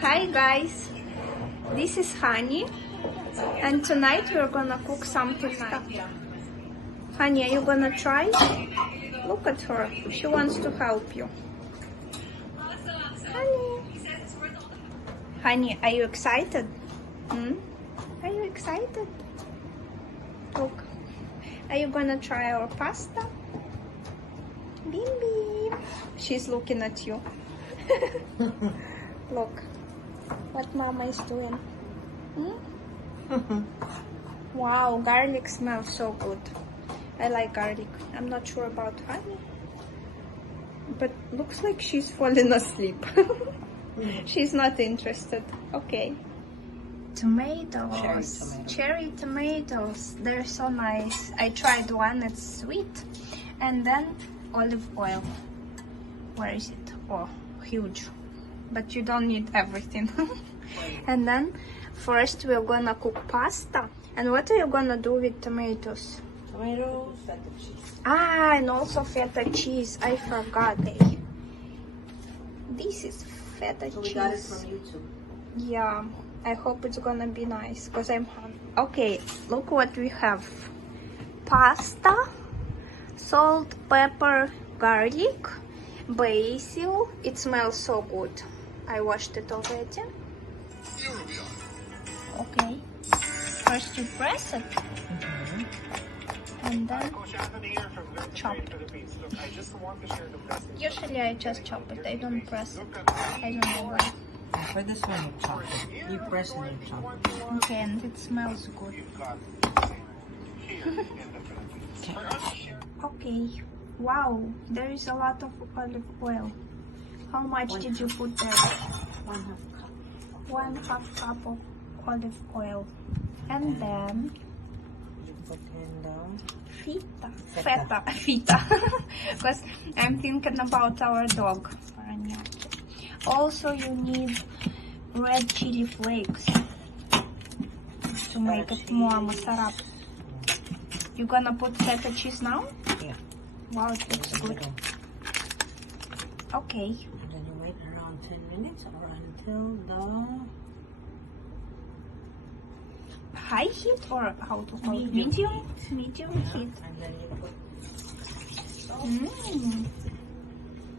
Hi guys, this is Honey, and tonight we're gonna cook something nice. Honey, are you gonna try? Look at her, she wants to help you. Honey, are you excited? Are you excited? Look, are you gonna try our pasta? Bim bim, she's looking at you. Look what mama is doing. Wow, garlic smells so good. I like garlic. I'm not sure about Honey, but looks like she's falling asleep. She's not interested. Okay. Tomatoes. Cherry tomatoes. They're so nice. I tried one, it's sweet. And then olive oil. Where is it? Oh, huge. But you don't need everything. And then first we're gonna cook pasta. And what are you gonna do with tomatoes? Tomatoes, feta cheese. Ah, and also feta cheese. I forgot. This is feta So cheese. we got it from YouTube. Yeah, I hope it's gonna be nice because I'm hungry. Okay, look what we have. Pasta, salt, pepper, garlic, basil. It smells so good. I washed it already. Okay, first you press it and then chop. Usually I just chop it, I don't press it. I don't know why. For this one, you chop it. You press and you chop it. Okay, and it smells good. Okay, wow, there is a lot of olive oil. How much did you put there? 1/2 cup. 1/2 cup of olive oil. And then You put in the feta. Because I'm thinking about our dog. Also, you need red chili flakes to make it more masarap. You gonna put feta cheese now? Yeah. Wow, it looks good. Okay. And then you wait around 10 minutes or until the High heat or how to call it? Medium? Medium heat. And then you put salt.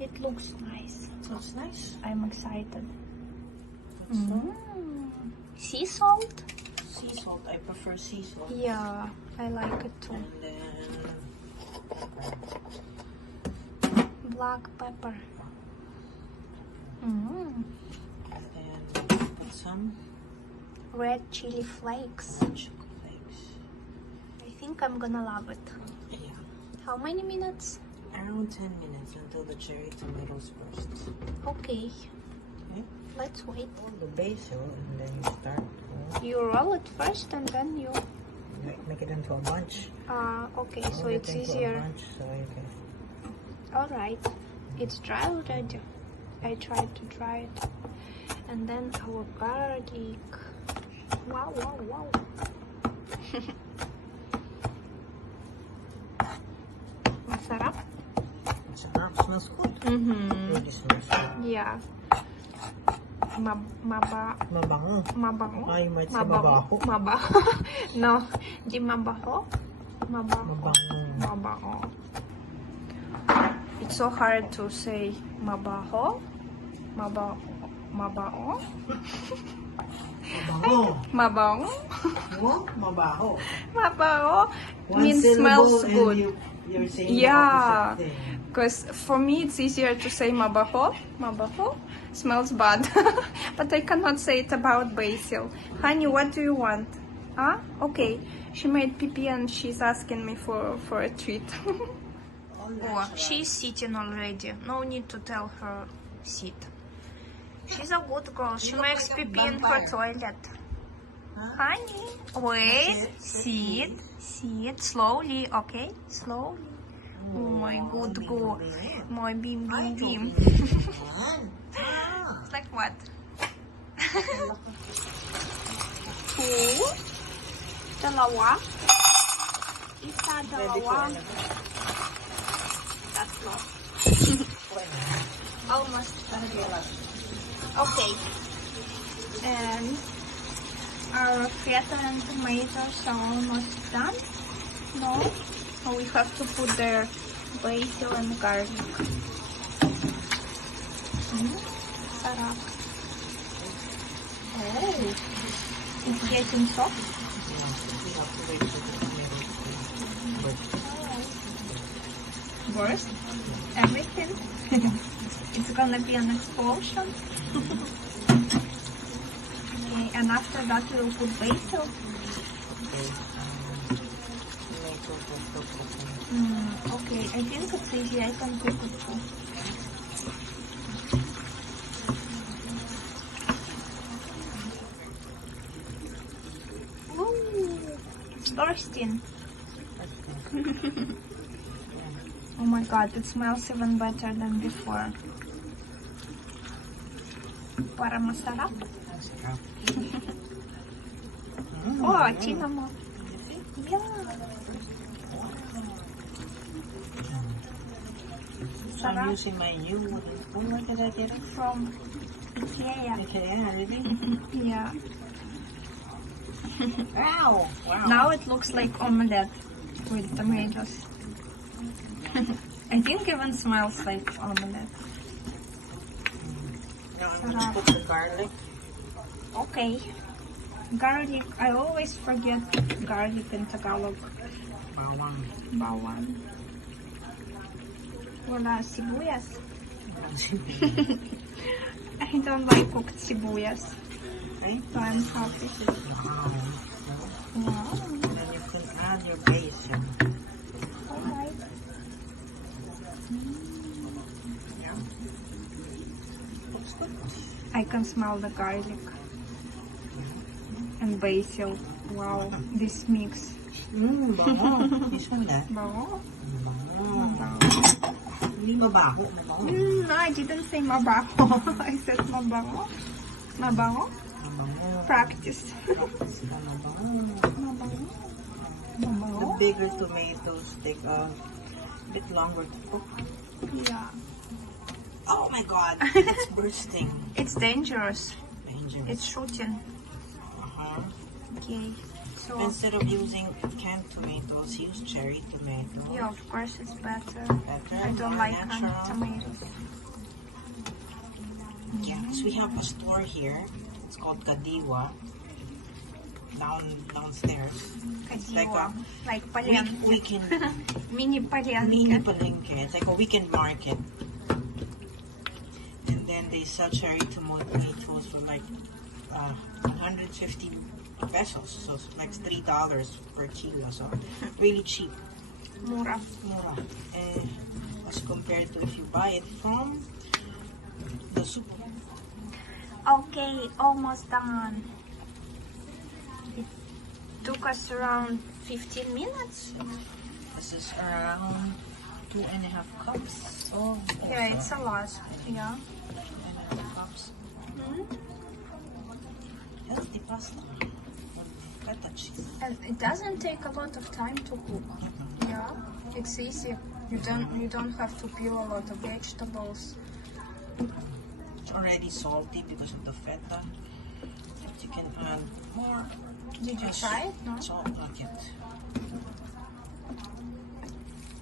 It looks nice. Looks nice. I'm excited. So, Sea salt? sea salt. I prefer sea salt. Yeah, I like it too. And then Black pepper. and put some Red chili flakes. sugar flakes. I think I'm gonna love it. Yeah. How many minutes? Around 10 minutes until the cherry tomatoes burst. Okay, Okay. let's wait. The basil, and then you start to You roll it first and then you... make it into a bunch. Okay, so Roll it it's into a easier. bunch so you can. Alright, it's dry already. I tried to dry it. And then our garlic. Wow, wow, wow. Masarap? Sarap, smells good. Mm-hmm. Really smells good. Yeah. Mabango. Mabango? Ah, you might say mabaho. Mabaho. No, di mabaho. Mabaho. Mabango. Mabaho. It's so hard to say mabaho. Mabaho. Mabango. Mabaho. Oh, mabaho. Mabaho One means syllable smells and good. You're saying the Yeah, opposite thing. because for me it's easier to say mabaho. Mabaho smells bad, but I cannot say it about basil. Honey, what do you want? Huh? Okay, she made pee and she's asking me for a treat. Oh, she's sitting already. No need to tell her sit. She's a good girl. She makes pee in her toilet. Honey, wait, sit, slowly, okay? Slowly. Oh my good girl. My bim bim bim. It's like what? Two. Dalawa. Isa, dalawa. Tatlo. Almost. Okay. And our feta and tomatoes are almost done. No? So we have to put the basil and garlic. Sarap. Oh, it's getting soft. Burst everything. It's gonna be an explosion. Okay, and after that we'll put basil. Okay, I think it's easy. I can cook it too. Ooh, it's bursting. Oh my god, it smells even better than before. Para masarap. Oh, cinnamon. Yeah. I'm using my new wooden spoon. Where did I get it? From Ikea. Yeah, really? Yeah. Wow! Wow. Now it looks like omelette with tomatoes. I think even smells like omelette. Now I'm going to put the garlic. Okay. Garlic. I always forget garlic in Tagalog. Bawang. Bawang. Wala sibuyas. I don't like cooked sibuyas. Okay. So I'm happy. Wow. Wow. And then you can add your basil. Alright. Yeah. Looks good. I can smell the garlic and basil. Wow, this mix. Bango. This one that. Bango? Bango. Hindi mabaho. Mabaho. No, I didn't say mabaho. I said mabango. Mabango? Mabango. Practice. Practice na mabango. Mabango. The Mabango? bigger tomatoes take a bit longer to cook. Yeah. Oh my god, it's bursting. It's dangerous. Dangerous. It's shooting. Uh-huh. Okay. So, Instead of using canned tomatoes, use cherry tomatoes. yeah, of course it's better. Better, I don't more like canned natural. tomatoes. Yes, we have a store here. It's called Kadiwa. Downstairs. It's like a Like palengke. weekend Mini palengke. mini palengke. It's like a weekend market. And then they sell cherry tomatoes for like 150 pesos. So it's like $3 per kilo. So really cheap. Mura. Mura. As compared to if you buy it from the super. Okay, almost done. It took us around 15 minutes. This is around 2.5 cups. Oh, Yeah, it's a lot. Yeah. 2.5 cups. That's the pasta. Feta cheese. And it doesn't take a lot of time to cook. Yeah, it's easy. You don't have to peel a lot of vegetables. It's already salty because of the feta. But you can add more. Did you try it? No? Salt like it.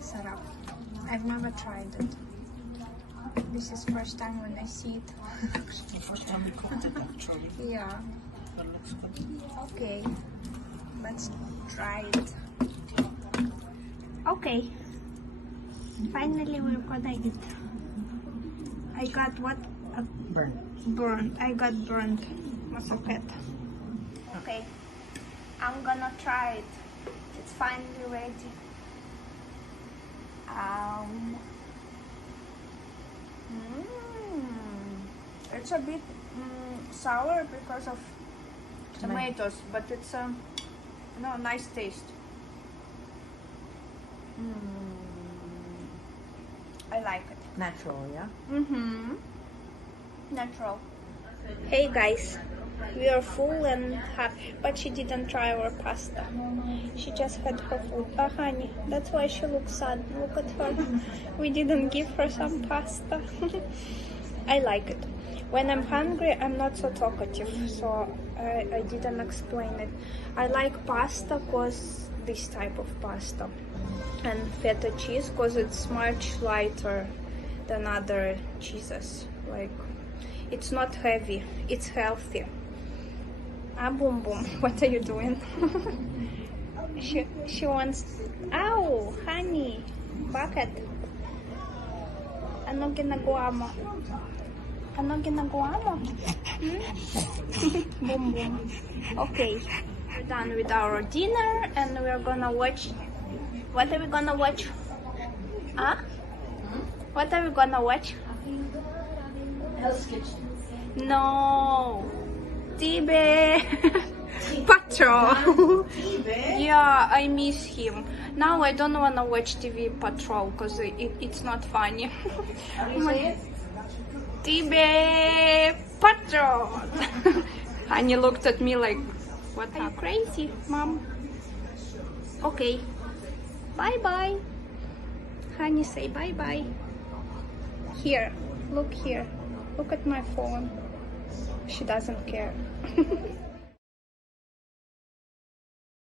Sarap. I've never tried it. This is first time when I see it. The first time we cooked it actually. Yeah. But it looks good. Okay. Let's try it. Okay. Finally, we're gonna eat. I got what? Burn. Burnt. I got burnt. Masakit. Okay. I'm gonna try it. It's finally ready. It's a bit sour because of tomatoes, but it's nice taste. I like it. Natural, yeah? Natural. Hey guys, we are full and happy, but she didn't try our pasta. She just had her food. Oh honey, that's why she looks sad. Look at her. We didn't give her some pasta. I like it. When I'm hungry, I'm not so talkative, so I didn't explain it. I like pasta cause this type of pasta, and feta cheese cause it's much lighter than other cheeses. Like, it's not heavy, it's healthy. Ah, boom boom, what are you doing? she wants. Ow, honey, bakit? Ano ginagawa mo? Ano ginagawa mo? Hmm? Boom boom. Okay, we're done with our dinner and we're gonna watch. What are we gonna watch? Huh? What are we gonna watch? Hell's Kitchen. No, Tibe Patrol. Yeah, I miss him. Now I don't wanna watch TV Patrol because it's not funny. How do you say it? Tibe Patrol. Annie looked at me like, what, are you crazy, mom? Okay, bye bye. Honey, say bye bye. Here, look here. Look at my phone. She doesn't care.